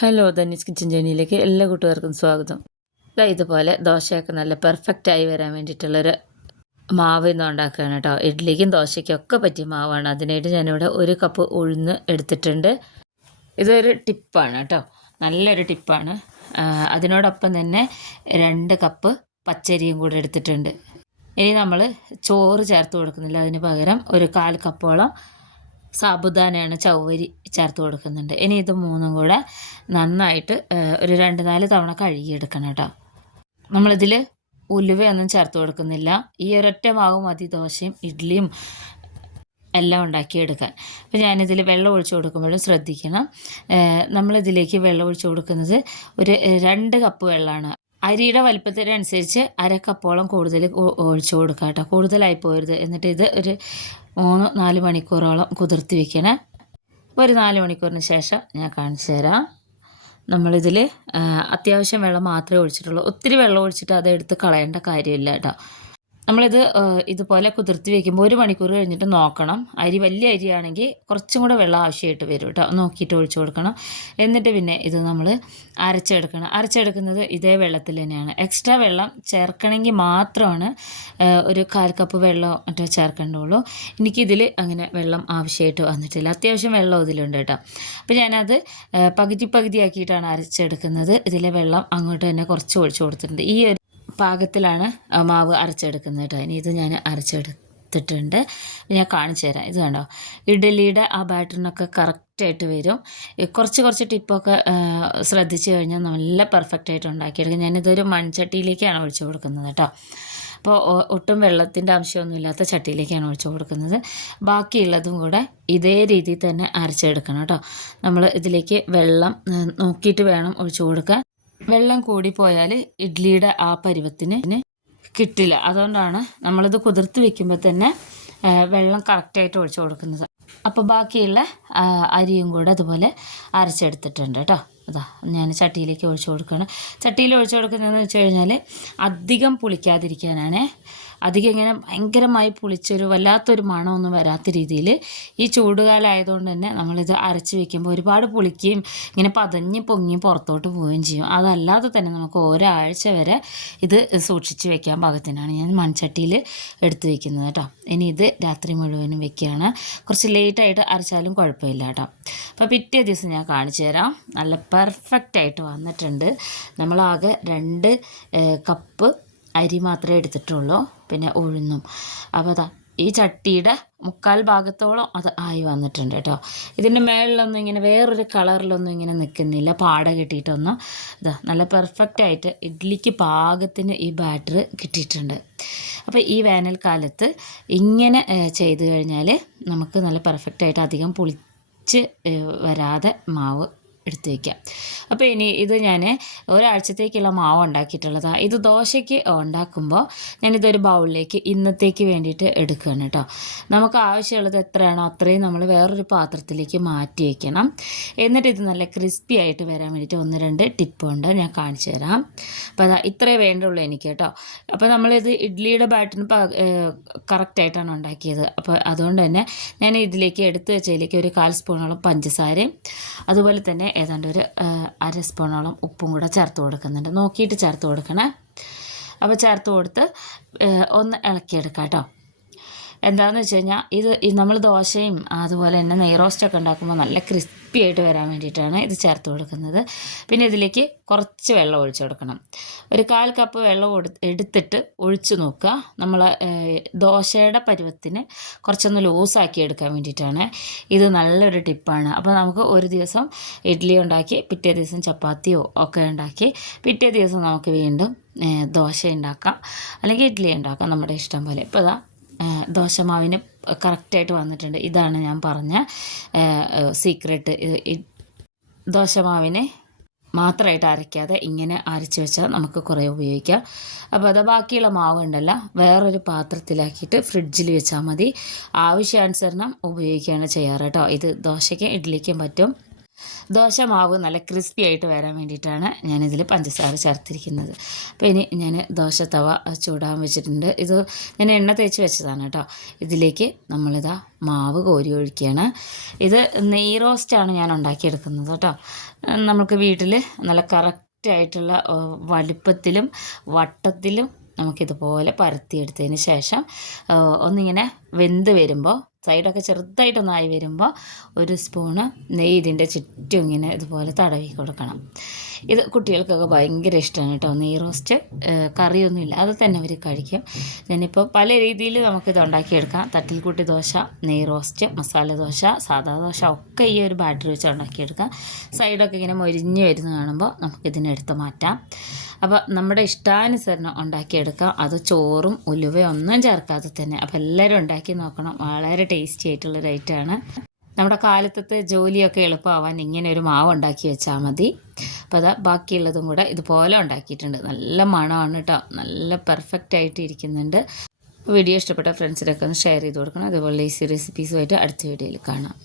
Hello ധന്യസ് kitchen ജേണിയിലേക്ക് എല്ലാ കൂട്ടുകാർക്കും സ്വാഗതം. ഇതുപോലെ ദോശയൊക്കെ നല്ല പെർഫെക്റ്റായി വരാൻ വേണ്ടിയിട്ടുള്ളൊരു മാവ് ഇന്ന് ഉണ്ടാക്കുകയാണ് കേട്ടോ. ഇഡ്ഡലിക്കും ദോശയ്ക്കും ഒക്കെ പറ്റിയ മാവാണ്. അതിനായിട്ട് ഞാനിവിടെ 1 കപ്പ് ഉഴുന്ന് എടുത്തിട്ടുണ്ട്. ഇതൊരു ടിപ്പാണ് കേട്ടോ, നല്ലൊരു ടിപ്പാണ്. അതിനോടൊപ്പം തന്നെ 2 കപ്പ് പച്ചരിയും കൂടെ എടുത്തിട്ടുണ്ട്. ഇനി നമ്മൾ ചോറ് ചേർത്ത് കൊടുക്കുന്നില്ല, അതിന് പകരം ഒരു 1/4 കപ്പോളം സാബുദാനയാണ്, ചവ്വരി ചേർത്ത് കൊടുക്കുന്നുണ്ട്. ഇനി ഇത് മൂന്നും കൂടെ നന്നായിട്ട് ഒരു 2-4 തവണ കഴുകിയെടുക്കണം കേട്ടോ. നമ്മളിതിൽ ഉലുവയൊന്നും ചേർത്ത് കൊടുക്കുന്നില്ല. ഈ ഒരൊറ്റ മാവ് മതി ദോശയും ഇഡ്ഡലിയും എല്ലാം ഉണ്ടാക്കിയെടുക്കാൻ. അപ്പോൾ ഞാനിതിൽ വെള്ളം ഒഴിച്ച് കൊടുക്കുമ്പോഴും ശ്രദ്ധിക്കണം. നമ്മളിതിലേക്ക് വെള്ളം ഒഴിച്ച് കൊടുക്കുന്നത് ഒരു 2 കപ്പ് വെള്ളമാണ്. അരിയുടെ വലിപ്പത്തിനനുസരിച്ച് 1/2 കപ്പോളം കൂടുതൽ ഒഴിച്ച് കൊടുക്കുക കേട്ടോ, കൂടുതലായി പോരുത്. എന്നിട്ട് ഇത് ഒരു 3-4 മണിക്കൂറോളം കുതിർത്തി വെക്കണേ. ഒരു 4 മണിക്കൂറിന് ശേഷം ഞാൻ കാണിച്ചു തരാം. നമ്മളിതിൽ അത്യാവശ്യം വെള്ളം മാത്രമേ ഒഴിച്ചിട്ടുള്ളൂ. ഒത്തിരി വെള്ളം ഒഴിച്ചിട്ട് അത് എടുത്ത് കളയേണ്ട കാര്യമില്ല കേട്ടോ. നമ്മളിത് ഇതുപോലെ കുതിർത്തി വയ്ക്കുമ്പോൾ 1 മണിക്കൂർ കഴിഞ്ഞിട്ട് നോക്കണം. അരി വലിയ അരിയാണെങ്കിൽ കുറച്ചും കൂടെ വെള്ളം ആവശ്യമായിട്ട് വരും കേട്ടോ. നോക്കിയിട്ട് ഒഴിച്ചു കൊടുക്കണം. എന്നിട്ട് പിന്നെ ഇത് നമ്മൾ അരച്ചെടുക്കുന്നത് ഇതേ വെള്ളത്തിൽ തന്നെയാണ്. എക്സ്ട്രാ വെള്ളം ചേർക്കണമെങ്കിൽ മാത്രമാണ് ഒരു 1/4 കപ്പ് വെള്ളം മറ്റോ ചേർക്കേണ്ടുള്ളൂ. എനിക്കിതിൽ അങ്ങനെ വെള്ളം ആവശ്യമായിട്ട് വന്നിട്ടില്ല. അത്യാവശ്യം വെള്ളം ഇതിലുണ്ട് കേട്ടോ. അപ്പോൾ ഞാനത് പകുതിയാക്കിയിട്ടാണ് അരച്ചെടുക്കുന്നത്. ഇതിലെ വെള്ളം അങ്ങോട്ട് തന്നെ കുറച്ച് ഒഴിച്ചു കൊടുത്തിട്ടുണ്ട്. ഈ ഒരു പാകത്തിലാണ് മാവ് അരച്ചെടുക്കുന്നത് കേട്ടോ. ഇനി ഇത് ഞാൻ അരച്ചെടുത്തിട്ടുണ്ട്, ഞാൻ കാണിച്ചു തരാം. ഇത് കണ്ടോ, ഇഡ്ഡലിയുടെ ആ ബാറ്ററിനൊക്കെ കറക്റ്റായിട്ട് വരും. കുറച്ച് ടിപ്പൊക്കെ ശ്രദ്ധിച്ചു കഴിഞ്ഞാൽ നല്ല പെർഫെക്റ്റായിട്ട് ഉണ്ടാക്കിയെടുക്കും. ഞാനിതൊരു മൺചട്ടിയിലേക്കാണ് ഒഴിച്ചു കൊടുക്കുന്നത് കേട്ടോ. അപ്പോൾ ഒട്ടും വെള്ളത്തിൻ്റെ അംശമൊന്നുമില്ലാത്ത ചട്ടിയിലേക്കാണ് ഒഴിച്ചു കൊടുക്കുന്നത്. ബാക്കിയുള്ളതും കൂടെ ഇതേ രീതിയിൽ തന്നെ അരച്ചെടുക്കണം കേട്ടോ. നമ്മൾ ഇതിലേക്ക് വെള്ളം നോക്കിയിട്ട് വേണം ഒഴിച്ചു കൊടുക്കാൻ. വെള്ളം കൂടിപ്പോയാൽ ഇഡ്ഡലിയുടെ ആ പരുവത്തിന് കിട്ടില്ല. അതുകൊണ്ടാണ് നമ്മളിത് കുതിർത്ത് വെക്കുമ്പോൾ തന്നെ വെള്ളം കറക്റ്റായിട്ട് ഒഴിച്ചു കൊടുക്കുന്നത്. അപ്പോൾ ബാക്കിയുള്ള അരിയും കൂടെ അതുപോലെ അരച്ചെടുത്തിട്ടുണ്ട് കേട്ടോ. അതാ ഞാൻ ചട്ടിയിലേക്ക് ഒഴിച്ചു കൊടുക്കുകയാണ്. ചട്ടിയിൽ ഒഴിച്ചു കൊടുക്കുന്നതെന്ന് വെച്ച് കഴിഞ്ഞാൽ അധികം പുളിക്കാതിരിക്കാനാണ്. അധികം ഇങ്ങനെ ഭയങ്കരമായി പുളിച്ചൊരു വല്ലാത്തൊരു മണമൊന്നും വരാത്ത രീതിയിൽ ഈ ചൂടുകാലമായതുകൊണ്ട് തന്നെ നമ്മളിത് അരച്ച് വെക്കുമ്പോൾ ഒരുപാട് പുളിക്കുകയും ഇങ്ങനെ പതഞ്ഞ് പൊങ്ങി പുറത്തോട്ട് പോവുകയും ചെയ്യും. അതല്ലാതെ തന്നെ നമുക്ക് ഒരാഴ്ച വരെ ഇത് സൂക്ഷിച്ച് വെക്കാൻ പാകത്തിനാണ് ഞാൻ മൺചട്ടിയിൽ എടുത്ത് വെക്കുന്നത് കേട്ടോ. ഇനി ഇത് രാത്രി മുഴുവനും വെക്കുകയാണ്. കുറച്ച് ലേറ്റായിട്ട് അരച്ചാലും കുഴപ്പമില്ല കേട്ടോ. അപ്പോൾ പിറ്റേ ദിവസം ഞാൻ കാണിച്ചു തരാം. നല്ല പെർഫെക്റ്റായിട്ട് വന്നിട്ടുണ്ട്. നമ്മളാകെ 2 കപ്പ് അരി മാത്രമേ എടുത്തിട്ടുള്ളൂ, പിന്നെ ഉഴുന്നും. അപ്പോൾ അതാ ഈ ചട്ടിയുടെ 3/4 ഭാഗത്തോളം അത് ആയി വന്നിട്ടുണ്ട് കേട്ടോ. ഇതിൻ്റെ മേളിലൊന്നും ഇങ്ങനെ വേറൊരു കളറിലൊന്നും ഇങ്ങനെ നിൽക്കുന്നില്ല, പാട കിട്ടിയിട്ടൊന്നും. ഇതാ നല്ല പെർഫെക്റ്റായിട്ട് ഇഡ്ഡലിക്ക് പാകത്തിന് ഈ ബാറ്റർ കിട്ടിയിട്ടുണ്ട്. അപ്പോൾ ഈ വേനൽക്കാലത്ത് ഇങ്ങനെ ചെയ്ത് കഴിഞ്ഞാൽ നമുക്ക് നല്ല പെർഫെക്റ്റായിട്ട് അധികം പുളിച്ച് വരാതെ മാവ് എടുത്ത് വയ്ക്കാം. അപ്പോൾ ഇനി ഇത് ഞാൻ ഒരാഴ്ചത്തേക്കുള്ള മാവ് ഉണ്ടാക്കിയിട്ടുള്ളതാണ്. ഇത് ദോശയ്ക്ക് ഉണ്ടാക്കുമ്പോൾ ഞാനിതൊരു ബൗളിലേക്ക് ഇന്നത്തേക്ക് വേണ്ടിയിട്ട് എടുക്കുകയാണ് കേട്ടോ. നമുക്ക് ആവശ്യമുള്ളത് എത്രയാണോ അത്രയും നമ്മൾ വേറൊരു പാത്രത്തിലേക്ക് മാറ്റി വയ്ക്കണം. എന്നിട്ട് ഇത് നല്ല ക്രിസ്പി ആയിട്ട് വരാൻ വേണ്ടിയിട്ട് 1-2 ടിപ്പുണ്ട്, ഞാൻ കാണിച്ചു തരാം. അപ്പോൾ അതാ ഇത്രേ വേണ്ടുള്ളൂ എനിക്ക് കേട്ടോ. അപ്പോൾ നമ്മളിത് ഇഡ്ഡലിയുടെ ബാറ്ററിന് കറക്റ്റായിട്ടാണ് ഉണ്ടാക്കിയത്. അപ്പോൾ അതുകൊണ്ട് തന്നെ ഞാൻ ഇതിലേക്ക് എടുത്ത് വെച്ചതിലേക്ക് ഒരു 1/4 സ്പൂണോളം പഞ്ചസാരയും അതുപോലെ തന്നെ ഏതാണ്ട് ഒരു 1/2 സ്പൂണോളം ഉപ്പും കൂടെ ചേർത്ത് കൊടുക്കുന്നുണ്ട്. നോക്കിയിട്ട് ചേർത്ത് കൊടുക്കണേ. അപ്പോൾ ചേർത്ത് കൊടുത്ത് ഒന്ന് ഇളക്കിയെടുക്കാം കേട്ടോ. എന്താണെന്ന് വെച്ച് കഴിഞ്ഞാൽ ഇത് നമ്മൾ ദോശയും അതുപോലെ തന്നെ നെയ് റോസ്റ്റൊക്കെ ഉണ്ടാക്കുമ്പോൾ നല്ല ക്രിസ്പി ആയിട്ട് വരാൻ വേണ്ടിയിട്ടാണ് ഇത് ചേർത്ത് കൊടുക്കുന്നത്. പിന്നെ ഇതിലേക്ക് കുറച്ച് വെള്ളം ഒഴിച്ച് കൊടുക്കണം. ഒരു 1/4 കപ്പ് വെള്ളം എടുത്തിട്ട് ഒഴിച്ച് നോക്കുക. നമ്മൾ ദോശയുടെ പരുവത്തിന് കുറച്ചൊന്ന് ലൂസാക്കി എടുക്കാൻ വേണ്ടിയിട്ടാണ്. ഇത് നല്ലൊരു ടിപ്പാണ്. അപ്പോൾ നമുക്ക് ഒരു ദിവസം ഇഡ്ഡലി ഉണ്ടാക്കി പിറ്റേ ദിവസം ചപ്പാത്തിയോ ഒക്കെ ഉണ്ടാക്കി പിറ്റേ ദിവസം നമുക്ക് വീണ്ടും ദോശ ഉണ്ടാക്കാം, അല്ലെങ്കിൽ ഇഡ്ഡലി ഉണ്ടാക്കാം, നമ്മുടെ ഇഷ്ടം പോലെ. ഇപ്പോൾ ഇതാ ദോശമാവിന് കറക്റ്റായിട്ട് വന്നിട്ടുണ്ട്. ഇതാണ് ഞാൻ പറഞ്ഞ സീക്രട്ട്. ദോശമാവിനെ മാത്രമായിട്ട് അരയ്ക്കാതെ ഇങ്ങനെ അരച്ച് വെച്ചാൽ നമുക്ക് കുറേ ഉപയോഗിക്കാം. അപ്പോൾ അത് ബാക്കിയുള്ള മാവ് ഉണ്ടല്ലോ വേറൊരു പാത്രത്തിലാക്കിയിട്ട് ഫ്രിഡ്ജിൽ വെച്ചാൽ മതി. ആവശ്യാനുസരണം ഉപയോഗിക്കുകയാണ് ചെയ്യാറ് കേട്ടോ. ഇത് ദോശയ്ക്കും ഇഡ്ഡലിക്കും പറ്റും. ദോശ മാവ് നല്ല ക്രിസ്പി ആയിട്ട് വരാൻ വേണ്ടിയിട്ടാണ് ഞാനിതിൽ പഞ്ചസാര ചേർത്തിരിക്കുന്നത്. അപ്പോൾ ഇനി ഞാൻ ദോശ തവ ചൂടാൻ വെച്ചിട്ടുണ്ട്. ഇത് ഞാൻ എണ്ണ തേച്ച് വെച്ചതാണ് കേട്ടോ. ഇതിലേക്ക് നമ്മളിതാ മാവ് കോരി ഒഴിക്കുകയാണ്. ഇത് നെയ് റോസ്റ്റാണ് ഞാൻ ഉണ്ടാക്കിയെടുക്കുന്നത് കേട്ടോ. നമുക്ക് വീട്ടിൽ നല്ല കറക്റ്റായിട്ടുള്ള വലിപ്പത്തിലും വട്ടത്തിലും നമുക്കിതുപോലെ പരത്തിയെടുത്തതിന് ശേഷം ഒന്നിങ്ങനെ വെന്ത് വരുമ്പോൾ സൈഡൊക്കെ ചെറുതായിട്ടൊന്നായി വരുമ്പോൾ ഒരു സ്പൂണ് നെയ്യ് ഇതിൻ്റെ ചുറ്റും ഇങ്ങനെ ഇതുപോലെ തടവി കൊടുക്കണം. ഇത് കുട്ടികൾക്കൊക്കെ ഭയങ്കര ഇഷ്ടമാണ് കേട്ടോ. നെയ്യ് റോസ്റ്റ് കറിയൊന്നുമില്ല, അത് തന്നെ അവർ കഴിക്കും. ഞാനിപ്പോൾ പല രീതിയിൽ നമുക്കിത് ഉണ്ടാക്കിയെടുക്കാം. തട്ടിൽ കൂട്ടി ദോശ, നെയ്യ് റോസ്റ്റ്, മസാല ദോശ, സാദാ ദോശ ഒക്കെ ഈ ഒരു ബാറ്ററി വെച്ച് ഉണ്ടാക്കിയെടുക്കാം. സൈഡൊക്കെ ഇങ്ങനെ മൊരിഞ്ഞ് വരുന്ന കാണുമ്പോൾ നമുക്കിതിനെടുത്ത് മാറ്റാം. അപ്പോൾ നമ്മുടെ ഇഷ്ടാനുസരണം ഉണ്ടാക്കിയെടുക്കാം. അത് ചോറും ഉലുവയൊന്നും ചേർക്കാതെ തന്നെ. അപ്പോൾ എല്ലാവരും ഉണ്ടാക്കി നോക്കണം. വളരെ ടേസ്റ്റി ആയിട്ടുള്ളൊരു ഐറ്റമാണ്. നമ്മുടെ കാലത്തത്തെ ജോലിയൊക്കെ എളുപ്പമാവാൻ ഇങ്ങനെ ഒരു മാവ് ഉണ്ടാക്കി വെച്ചാൽ മതി. അപ്പോൾ അതാ ബാക്കിയുള്ളതും കൂടെ ഇതുപോലെ ഉണ്ടാക്കിയിട്ടുണ്ട്. നല്ല മണമാണ് കേട്ടോ. നല്ല പെർഫെക്റ്റ് ആയിട്ട് ഇരിക്കുന്നുണ്ട്. വീഡിയോ ഇഷ്ടപ്പെട്ട ഫ്രണ്ട്സിനൊക്കെ ഒന്ന് ഷെയർ ചെയ്ത് കൊടുക്കണം. അതുപോലെ ഈസി റെസിപ്പീസുമായിട്ട് അടുത്ത വീഡിയോയിൽ കാണാം.